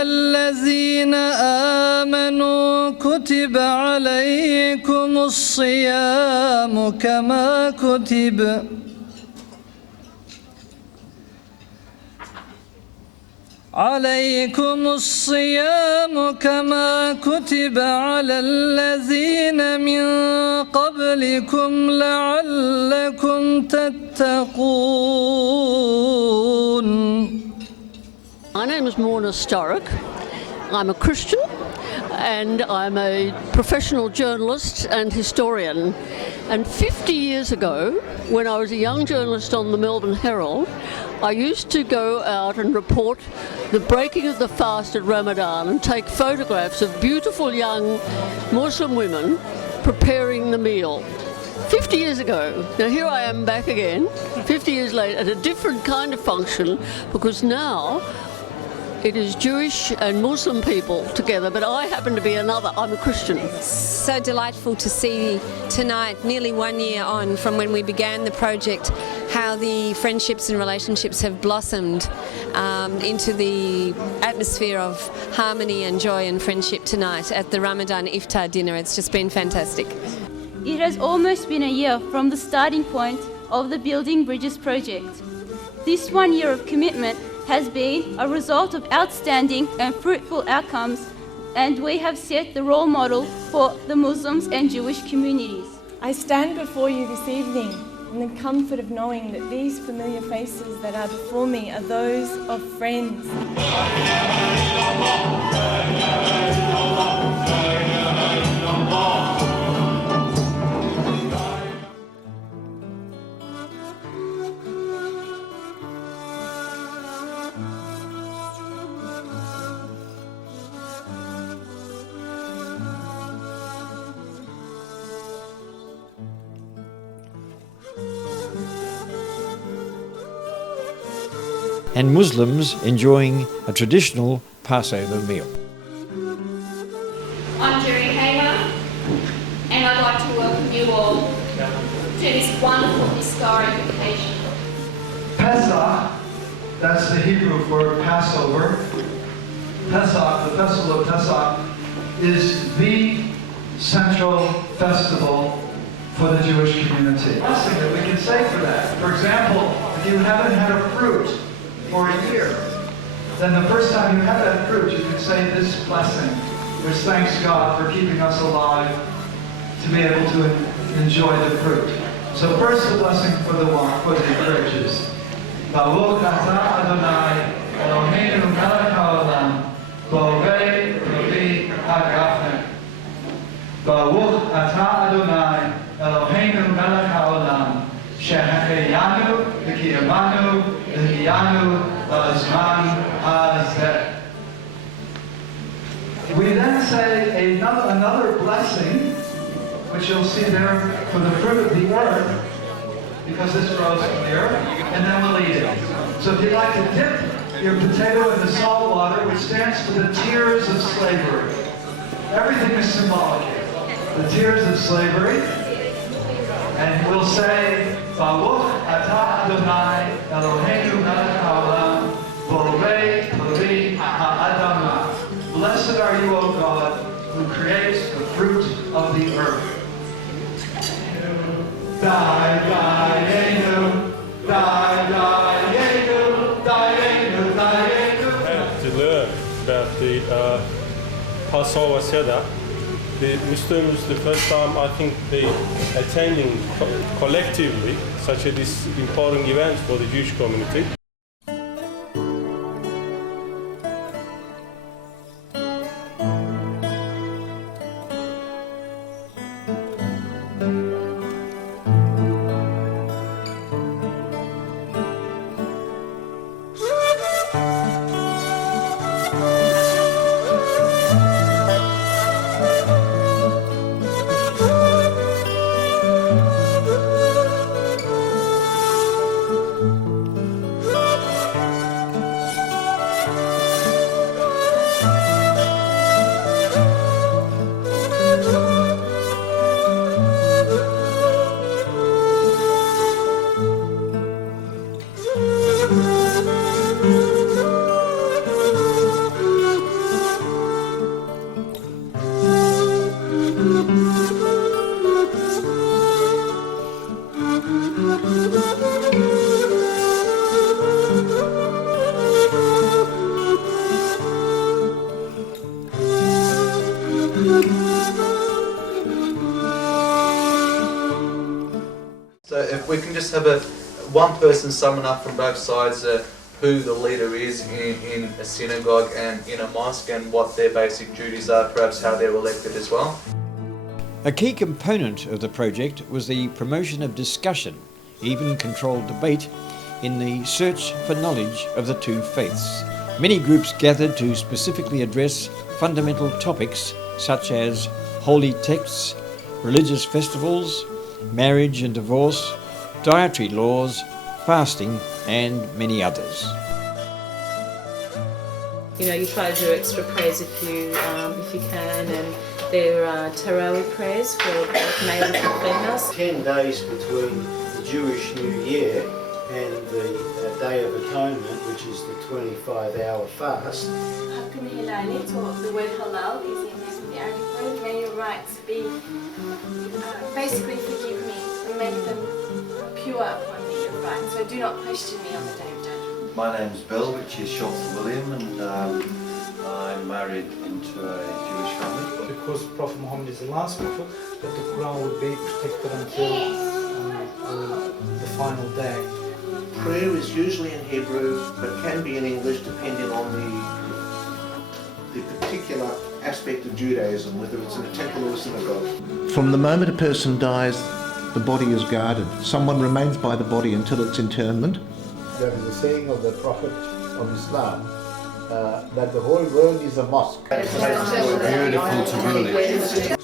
أيها الذين آمنوا كتب عليكم الصيام كما كتب على الذين من قبلكم لعلكم تتقون. My name is Morna Sturrock. I'm a Christian and I'm a professional journalist and historian. And 50 years ago, when I was a young journalist on the Melbourne Herald, I used to go out and report the breaking of the fast at Ramadan and take photographs of beautiful young Muslim women preparing the meal. 50 years ago. Now here I am back again, 50 years later, at a different kind of function, because now it is Jewish and Muslim people together, but I happen to be another. I'm a Christian. So delightful to see tonight, nearly 1 year on from when we began the project, how the friendships and relationships have blossomed into the atmosphere of harmony and joy and friendship tonight at the Ramadan Iftar dinner. It's just been fantastic. It has almost been a year from the starting point of the Building Bridges project. This 1 year of commitment has been a result of outstanding and fruitful outcomes, and we have set the role model for the Muslims and Jewish communities. I stand before you this evening in the comfort of knowing that these familiar faces that are before me are those of friends. And Muslims enjoying a traditional Passover meal. I'm Jerry Hamer, and I'd like to welcome you all to this wonderful historic occasion. Pesach, that's the Hebrew for Passover. Pesach, the festival of Pesach, is the central festival for the Jewish community. Blessing that we can say for that. For example, if you haven't had a fruit for a year, then the first time you have that fruit, you can say this blessing, which thanks God for keeping us alive to be able to enjoy the fruit. So first the blessing for the bridges. Baruch atah Adonai Eloheinu melech haolam borei rovi hagafne. Baruch atah Adonai Eloheinu melech haolam shehecheyanu v'kiyamanu v'hiyanu b'zman hazeh. We then say another blessing, which you'll see there for the fruit of the earth, because this grows from the earth, and then we'll eat it. So if you'd like to dip your potato in the salt water, which stands for the tears of slavery. Everything is symbolic here. The tears of slavery. And we'll say, Baruch atah Adonai Eloheinu melech haolam borei pori ha'adamah. Blessed are you, O God, who creates the fruit of the earth. To learn about the Passover Seder, the Muslims, the first time I think they attending collectively such a this important event for the Jewish community. just have one person summon up from both sides who the leader is in a synagogue and in a mosque and what their basic duties are, perhaps how they're elected as well. A key component of the project was the promotion of discussion, even controlled debate, in the search for knowledge of the two faiths. Many groups gathered to specifically address fundamental topics such as holy texts, religious festivals, marriage and divorce, dietary laws, fasting, and many others. You know, you try to do extra prayers if you can, and there are Tarawih prayers for both males and females. 10 days between the Jewish New Year and the Day of Atonement, which is the 25-hour fast. The word halal is in the Arabic word. May your rights be basically forgive me and make them pure upon me, your rights. So do not question me on the day of judgment. My name's Bill, which is short for William, and I'm married into a Jewish family. Because Prophet Muhammad is the last prophet, that the Quran would be protected until the final day. Prayer is usually in Hebrew, but can be in English depending on the particular aspect of Judaism, whether it's in a temple or a synagogue. From the moment a person dies, the body is guarded. Someone remains by the body until its interment. There is a saying of the Prophet of Islam that the whole world is a mosque. Beautiful to village.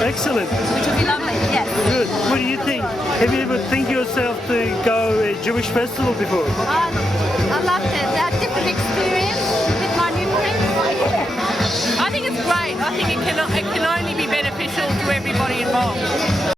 Excellent. Which would be lovely, yes. Good. What do you think? Have you ever think yourself to go a Jewish festival before? I loved it. That different experience with my new friends. I think it's great. I think it can only be beneficial to everybody involved.